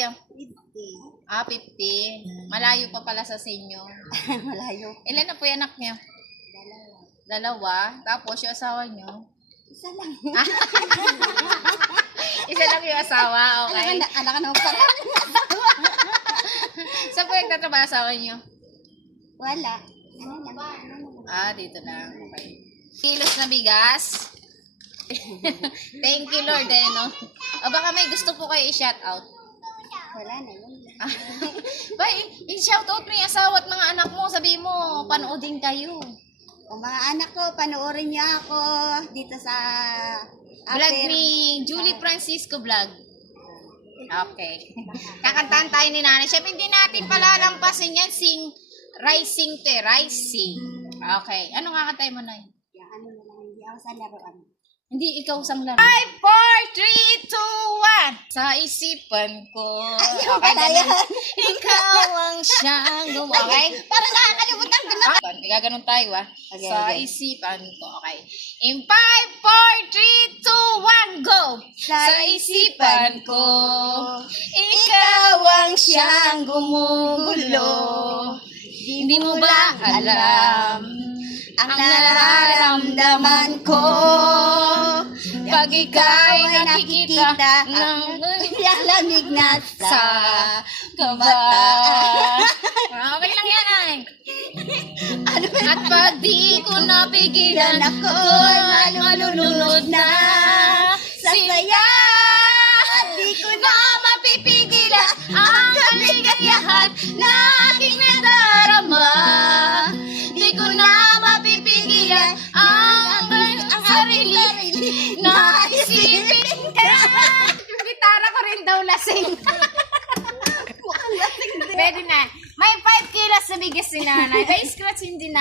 kayo? 50. Ah, 50. Malayo pa pala sa inyo. Malayo. Ilan na po yung anak niyo? Dalawa. Tapos yung asawa niyo? Isa lang. Isa lang yung asawa, okay? Anak ka na pala. Saan po nagtatrabaho asawa niyo? Wala. Ah, dito lang. Okay. Kilos na bigas. Thank you, Lord. Eh, no? O baka may gusto po kayo i-shout out. Wala na yun. Ba, i-shout out mo yung asawa at mga anak mo. Sabi mo, panoodin kayo. O mga anak ko, panoorin niyo ako dito sa Vlog ni Julie Francisco Vlog. Okay. Kakantahan tayo ni Nanay. Siyempre, hindi natin palalampasin yan. Rising. Okay. Ano nga kantahin mo, Nay? Yung ano na lang, hindi ako sa laruan. Hindi, ikaw sang laro. 5, 4, 3, 2, 1. Sa isipan ko. Okay, ganun. Ikaw ang siyang okay? Para nakakalimutan ko na. Okay, gaganon tayo Okay, sa okay. isipan ko. Okay. In 5, 4, 3, 2, 1, go! Sa isipan ko, ikaw ang siyang gumugulo. Hindi mo ba alam ang nararamdaman ko? Pag ika'y nakikita ng lalamig na sa kaba. Okay lang yan ay. At pag di ko napigilan, ako'y malulunod na sa saya. At di ko na mapipigilan ang kaligayahan na aking nadarama. Di ko na mapipigilan ang sarili na isipin ka. Yung gitara ko rin daw lasing. Pwede na. May 5 kilos na bigas si Nanay. May scratch hindi na.